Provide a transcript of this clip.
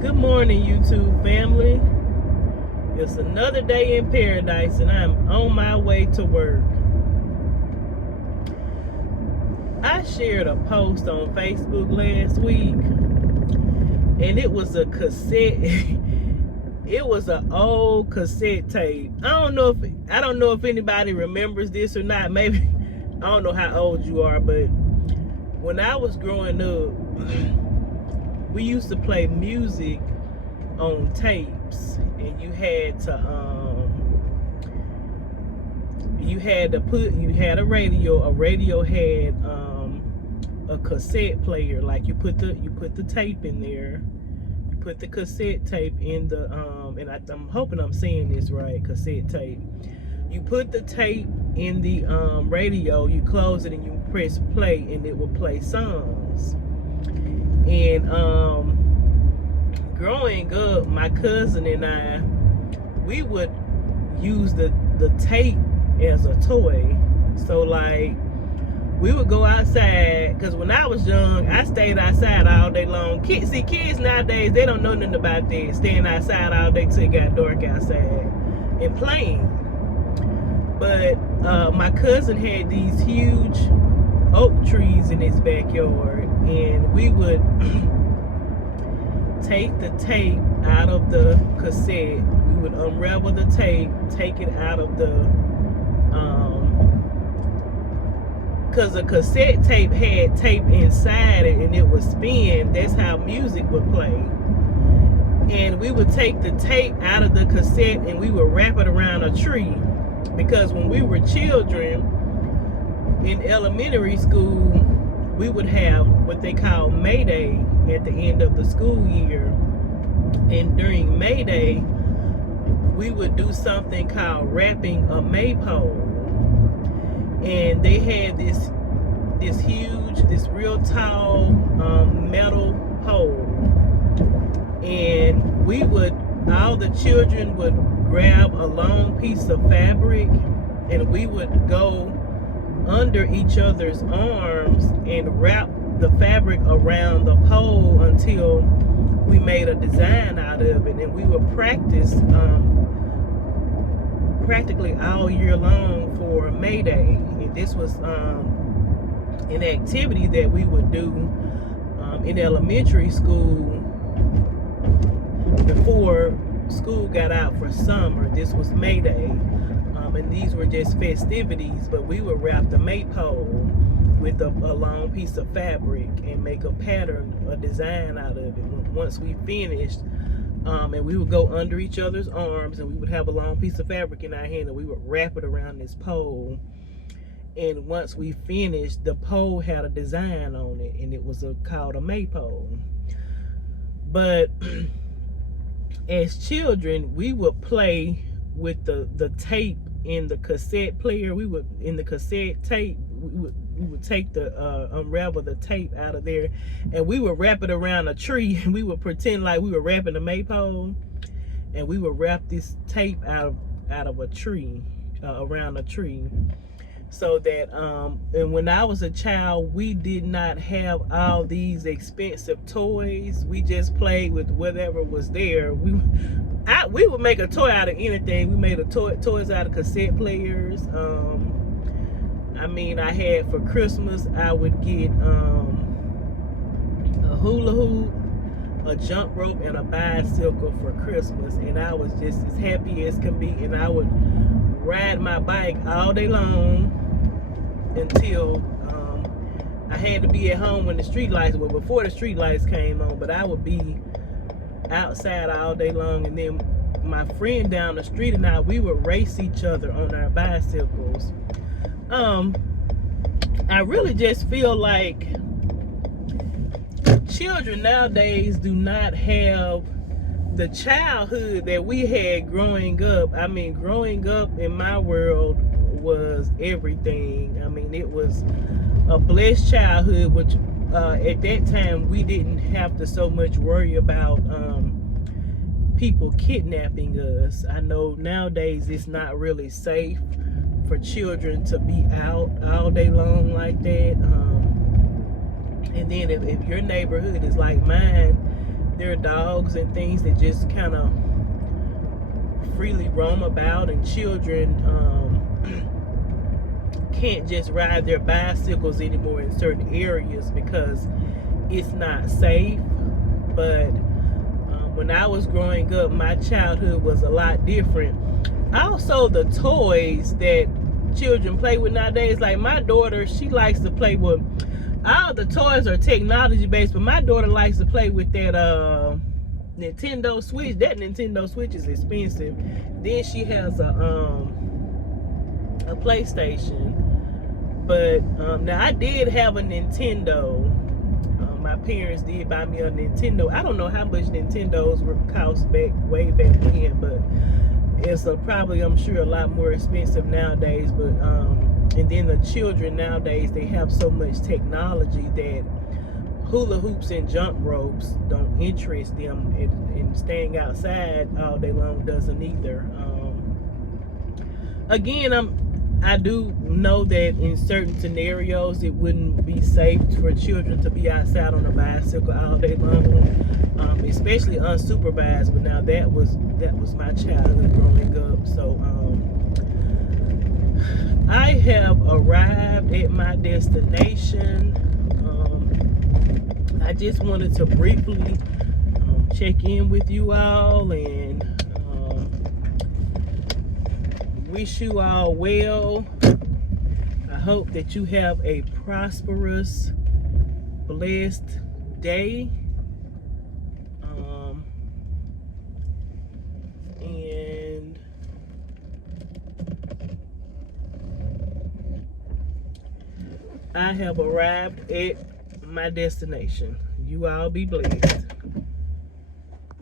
Good morning, YouTube family. It's another day in paradise and I'm on my way to work. I shared a post on Facebook last week and it was a cassette. It was an old cassette tape. I don't know if anybody remembers this or not. Maybe I don't know how old you are, but when I was growing up, we used to play music on tapes, and you had a radio. A radio had a cassette player. Like you put the tape in there. You put the cassette tape in the and I'm hoping I'm saying this right. Cassette tape. You put the tape in the radio. You close it and you press play, and it will play songs. And growing up, my cousin and I, we would use the tape as a toy. So like, we would go outside, because when I was young, I stayed outside all day long. Kids nowadays, they don't know nothing about that, staying outside all day till it got dark outside and playing. But my cousin had these huge oak trees in his backyard, and we would take the tape out of the cassette. We would unravel the tape, take it out of the because a cassette tape had tape inside it and it would spin. That's how music would play. And we would take the tape out of the cassette and we would wrap it around a tree, because when we were children in elementary school, we would have what they call May Day at the end of the school year. And during May Day, we would do something called wrapping a maypole. And they had this real tall metal pole. And all the children would grab a long piece of fabric, and we would go under each other's arms and wrap the fabric around the pole until we made a design out of it. And we would practice practically all year long for May Day. And this was an activity that we would do in elementary school before school got out for summer. This was May Day. And these were just festivities, but we would wrap the maypole with a long piece of fabric and make a pattern, a design out of it. Once we finished, and we would go under each other's arms, and we would have a long piece of fabric in our hand, and we would wrap it around this pole. And once we finished, the pole had a design on it, and it was called a maypole. But as children, we would play with the tape in the cassette player. We would, in the cassette tape, we would take unravel the tape out of there, and we would wrap it around a tree, and we would pretend like we were wrapping a maypole, and we would wrap this tape out of a tree, around a tree, so that and when I was a child, we did not have all these expensive toys. We just played with whatever was there. We would make a toy out of anything. We made toys out of cassette players. I mean, I had for Christmas, I would get a hula hoop, a jump rope, and a bicycle for Christmas. And I was just as happy as can be. And I would ride my bike all day long until I had to be at home when the street lights were, before the street lights came on. But I would be outside all day long, and then my friend down the street and I, we would race each other on our bicycles. I really just feel like children nowadays do not have the childhood that we had growing up. I mean, growing up in my world was everything. I mean, it was a blessed childhood, which at that time we didn't have to so much worry about people kidnapping us. I know nowadays it's not really safe for children to be out all day long like that. And then if your neighborhood is like mine, there other dogs and things that just kind of freely roam about, and children can't just ride their bicycles anymore in certain areas because it's not safe. But when I was growing up, my childhood was a lot different. Also, the toys that children play with nowadays, like my daughter, she likes to play with, all the toys are technology based, but my daughter likes to play with that Nintendo Switch. That Nintendo Switch is expensive. Then she has a PlayStation. But now I did have a Nintendo. My parents did buy me a Nintendo. I don't know how much Nintendos were cost way back then, but it's probably, I'm sure, a lot more expensive nowadays. But and then the children nowadays, they have so much technology that hula hoops and jump ropes don't interest them, and staying outside all day long doesn't either. Again, I do know that in certain scenarios it wouldn't be safe for children to be outside on a bicycle all day long, especially unsupervised. But now that was my childhood growing up. So I have arrived at my destination. I just wanted to briefly check in with you all and wish you all well. I hope that you have a prosperous, blessed day. And I have arrived at my destination. You all be blessed.